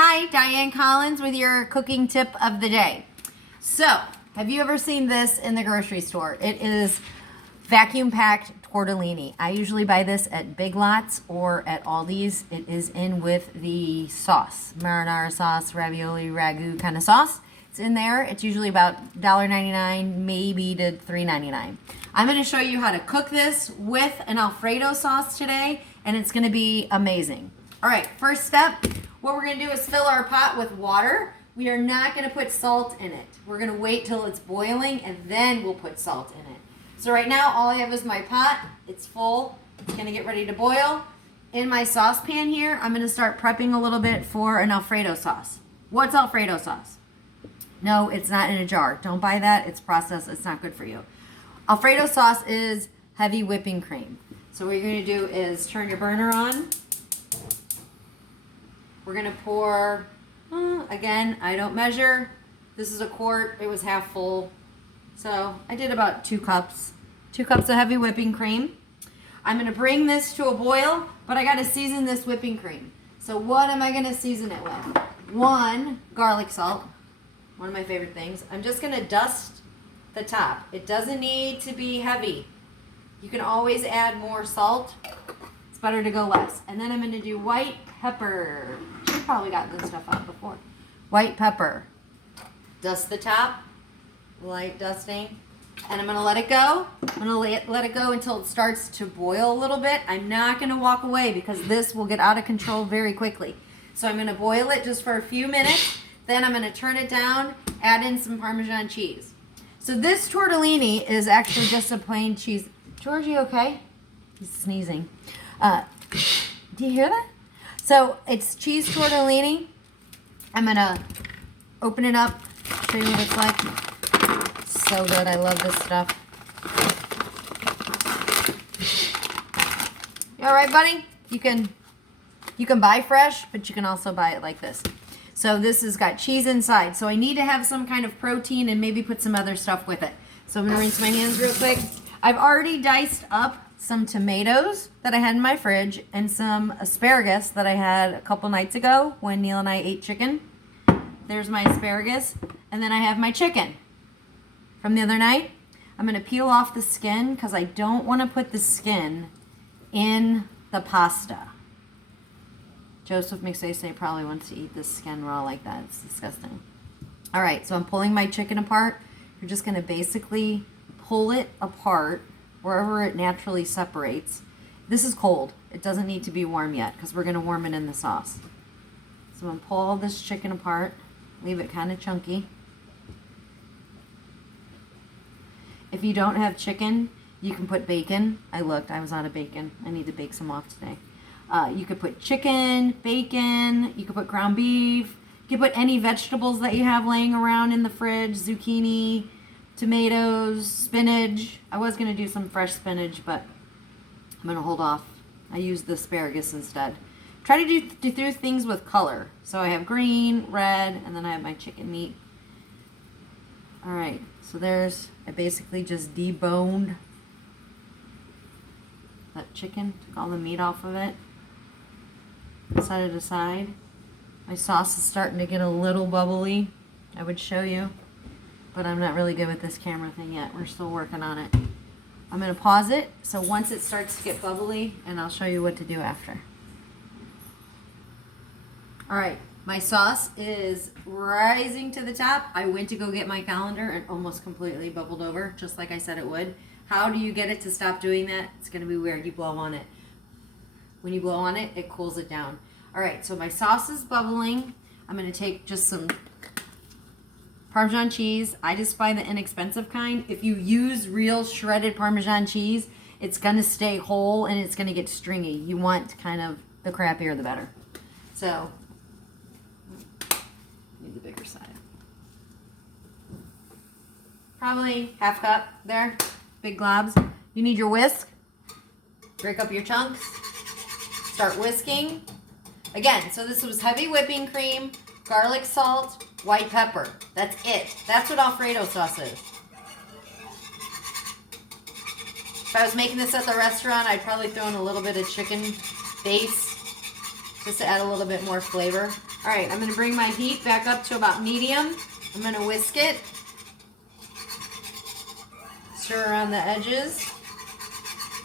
Hi, Diane Collins with your cooking tip of the day. So, have you ever seen this in the grocery store? It is vacuum packed tortellini. I usually buy this at Big Lots or at Aldi's. It is in with the sauce, marinara sauce, ravioli, ragu kind of sauce. It's in there. It's usually about $1.99, maybe to $3.99. I'm going to show you how to cook this with an Alfredo sauce today, and it's going to be amazing. All right, first step, what we're going to do is fill our pot with water. We are not going to put salt in it. We're going to wait till it's boiling, and then we'll put salt in it. So right now, all I have is my pot. It's full. It's going to get ready to boil. In my saucepan here, I'm going to start prepping a little bit for an Alfredo sauce. What's Alfredo sauce? No, it's not in a jar. Don't buy that. It's processed. It's not good for you. Alfredo sauce is heavy whipping cream. So what you're going to do is turn your burner on. We're going to pour, again, I don't measure. This is a quart. It was half full. So I did about 2 cups. 2 cups of heavy whipping cream. I'm going to bring this to a boil, but I got to season this whipping cream. So what am I going to season it with? 1, garlic salt. One of my favorite things. I'm just going to dust the top. It doesn't need to be heavy. You can always add more salt. It's better to go less. And then I'm going to do white pepper. You've probably gotten this stuff out before. White pepper. Dust the top. Light dusting. And I'm going to let it go. I'm going to let it go until it starts to boil a little bit. I'm not going to walk away because this will get out of control very quickly. So I'm going to boil it just for a few minutes. Then I'm going to turn it down, add in some Parmesan cheese. So this tortellini is actually just a plain cheese. George, you okay? He's sneezing. Do you hear that? So it's cheese tortellini. I'm going to open it up, show you what it's like. It's so good. I love this stuff. You all right, buddy? You can buy fresh, but you can also buy it like this. So this has got cheese inside. So I need to have some kind of protein and maybe put some other stuff with it. So I'm going to rinse my hands real quick. I've already diced up some tomatoes that I had in my fridge and some asparagus that I had a couple nights ago when Neil and I ate chicken. There's my asparagus. And then I have my chicken from the other night. I'm going to peel off the skin because I don't want to put the skin in the pasta. Joseph McSay probably wants to eat this skin raw like that. It's disgusting. All right, so I'm pulling my chicken apart. You're just going to basically pull it apart wherever it naturally separates. This is cold. It doesn't need to be warm yet because we're going to warm it in the sauce. So I'm going to pull all this chicken apart, leave it kind of chunky. If you don't have chicken, you can put bacon. I looked. I was out of bacon. I need to bake some off today. You could put chicken, bacon, you could put ground beef, you could put any vegetables that you have laying around in the fridge, zucchini, tomatoes, spinach. I was going to do some fresh spinach, but I'm going to hold off. I used the asparagus instead. Try to do things with color. So I have green, red, and then I have my chicken meat. All right, so I basically just deboned that chicken, took all the meat off of it. Set it aside. My sauce is starting to get a little bubbly. I would show you, but I'm not really good with this camera thing yet. We're still working on it. I'm going to pause it so once it starts to get bubbly, and I'll show you what to do after. All right, my sauce is rising to the top. I went to go get my calendar and almost completely bubbled over, just like I said it would. How do you get it to stop doing that? It's going to be weird. You blow on it. When you blow on it, it cools it down. All right, so my sauce is bubbling. I'm going to take just some Parmesan cheese. I just buy the inexpensive kind. If you use real shredded Parmesan cheese, it's going to stay whole and it's going to get stringy. You want kind of the crappier the better. So, need the bigger side. Probably half cup there, big globs. You need your whisk. Break up your chunks. Start whisking. Again, so this was heavy whipping cream, garlic salt, white pepper. That's it. That's what Alfredo sauce is. If I was making this at the restaurant, I'd probably throw in a little bit of chicken base just to add a little bit more flavor. All right, I'm gonna bring my heat back up to about medium. I'm gonna whisk it. Stir around the edges.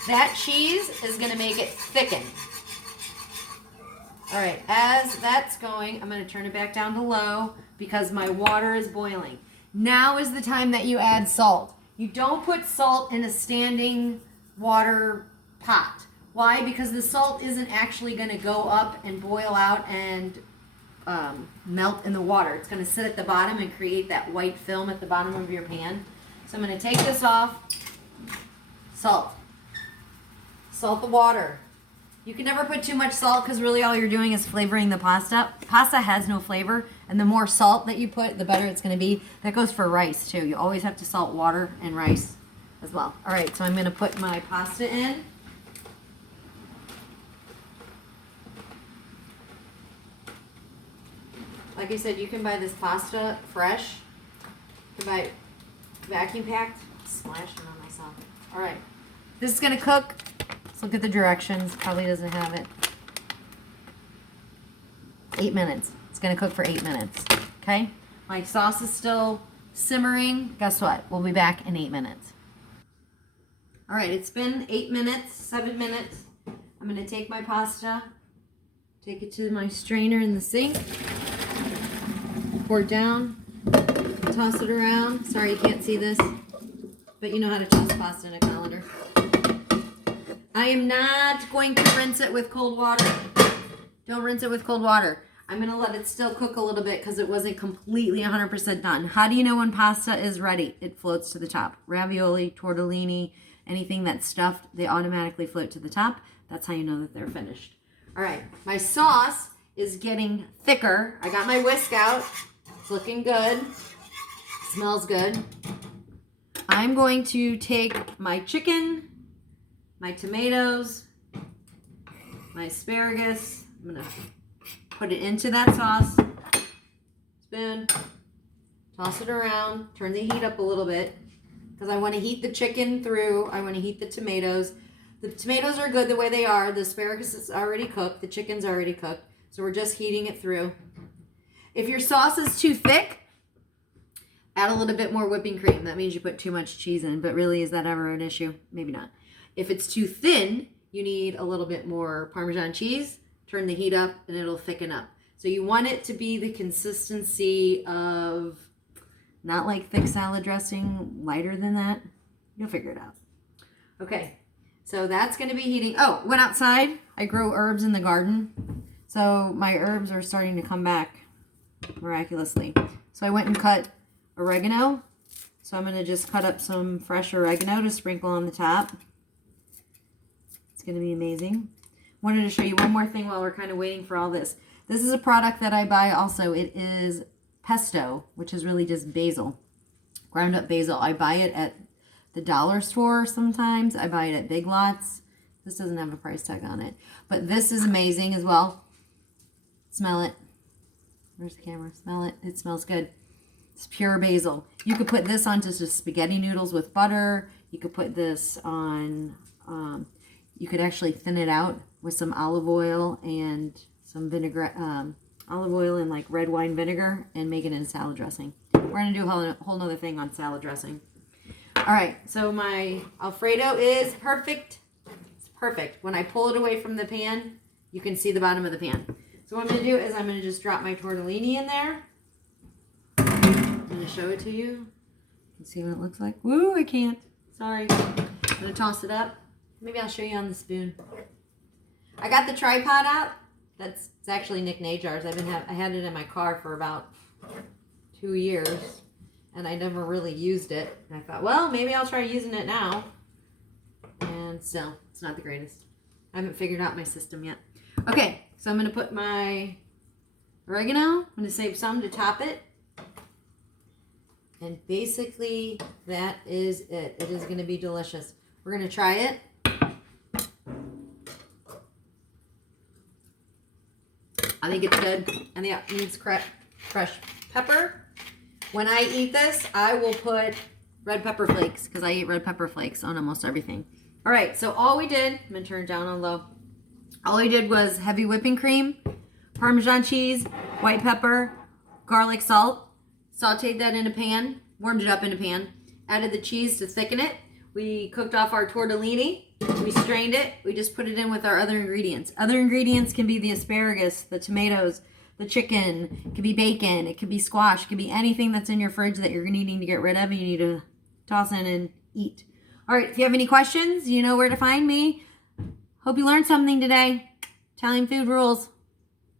That cheese is gonna make it thicken. All right, as that's going, I'm gonna turn it back down to low because my water is boiling. Now is the time that you add salt. You don't put salt in a standing water pot. Why? Because the salt isn't actually gonna go up and boil out and melt in the water. It's gonna sit at the bottom and create that white film at the bottom of your pan. So I'm gonna take this off. Salt. Salt the water. You can never put too much salt because really all you're doing is flavoring the pasta. Pasta has no flavor, and the more salt that you put, the better it's going to be. That goes for rice too. You always have to salt water and rice as well. All right, so I'm going to put my pasta in. Like I said, you can buy this pasta fresh. You can buy it vacuum packed. Splashing on myself. All right, this is going to cook. Look at the directions. Probably doesn't have it. 8 minutes. It's going to cook for 8 minutes. Okay? My sauce is still simmering. Guess what? We'll be back in 8 minutes. All right. It's been 8 minutes, 7 minutes. I'm going to take my pasta, take it to my strainer in the sink, pour it down, toss it around. Sorry you can't see this, but you know how to toss pasta in a colander. I am not going to rinse it with cold water. Don't rinse it with cold water. I'm going to let it still cook a little bit because it wasn't completely 100% done. How do you know when pasta is ready? It floats to the top. Ravioli, tortellini, anything that's stuffed, they automatically float to the top. That's how you know that they're finished. All right, my sauce is getting thicker. I got my whisk out. It's looking good. Smells good. I'm going to take my chicken, my tomatoes, my asparagus. I'm going to put it into that sauce. Spoon. Toss it around. Turn the heat up a little bit because I want to heat the chicken through. I want to heat the tomatoes. The tomatoes are good the way they are. The asparagus is already cooked. The chicken's already cooked. So we're just heating it through. If your sauce is too thick, add a little bit more whipping cream. That means you put too much cheese in. But really, is that ever an issue? Maybe not. If it's too thin, you need a little bit more Parmesan cheese. Turn the heat up and it'll thicken up. So you want it to be the consistency of not like thick salad dressing, lighter than that. You'll figure it out. Okay, so that's going to be heating. Oh, went outside. I grow herbs in the garden. So my herbs are starting to come back miraculously. So I went and cut oregano. So I'm going to just cut up some fresh oregano to sprinkle on the top. Going to be amazing. Wanted to show you one more thing while we're kind of waiting for all this. This is a product that I buy also. It is pesto, which is really just basil, ground up basil. I buy it at the dollar store sometimes. I buy it at Big Lots. This doesn't have a price tag on it, but this is amazing as well. Smell it. Where's the camera? Smell it. It smells good. It's pure basil. You could put this onto just spaghetti noodles with butter. You could put this on you could actually thin it out with some olive oil and some vinegar, olive oil and like red wine vinegar, and make it in salad dressing. We're going to do a whole nother thing on salad dressing. All right, so my Alfredo is perfect. It's perfect. When I pull it away from the pan, you can see the bottom of the pan. So what I'm going to do is I'm going to just drop my tortellini in there. I'm going to show it to you. You can see what it looks like. Woo, I can't. Sorry. I'm going to toss it up. Maybe I'll show you on the spoon. I got the tripod out. It's actually Nick Najar's. I had it in my car for about 2 years, and I never really used it. And I thought, well, maybe I'll try using it now. And still, it's not the greatest. I haven't figured out my system yet. Okay, so I'm going to put my oregano. I'm going to save some to top it. And basically, that is it. It is going to be delicious. We're going to try it. I think it's good. And yeah, it needs fresh pepper. When I eat this, I will put red pepper flakes because I eat red pepper flakes on almost everything. All right, so all we did, I'm going to turn it down on low. All we did was heavy whipping cream Parmesan cheese, white pepper, garlic salt. Sauteed that in a pan, warmed it up in a pan. Added the cheese to thicken it. We cooked off our tortellini. We strained it. We just put it in with our other ingredients. Other ingredients can be the asparagus, the tomatoes, the chicken. It could be bacon. It could be squash. It could be anything that's in your fridge that you're needing to get rid of and you need to toss in and eat. All right, if you have any questions, you know where to find me. Hope you learned something today. Italian food rules.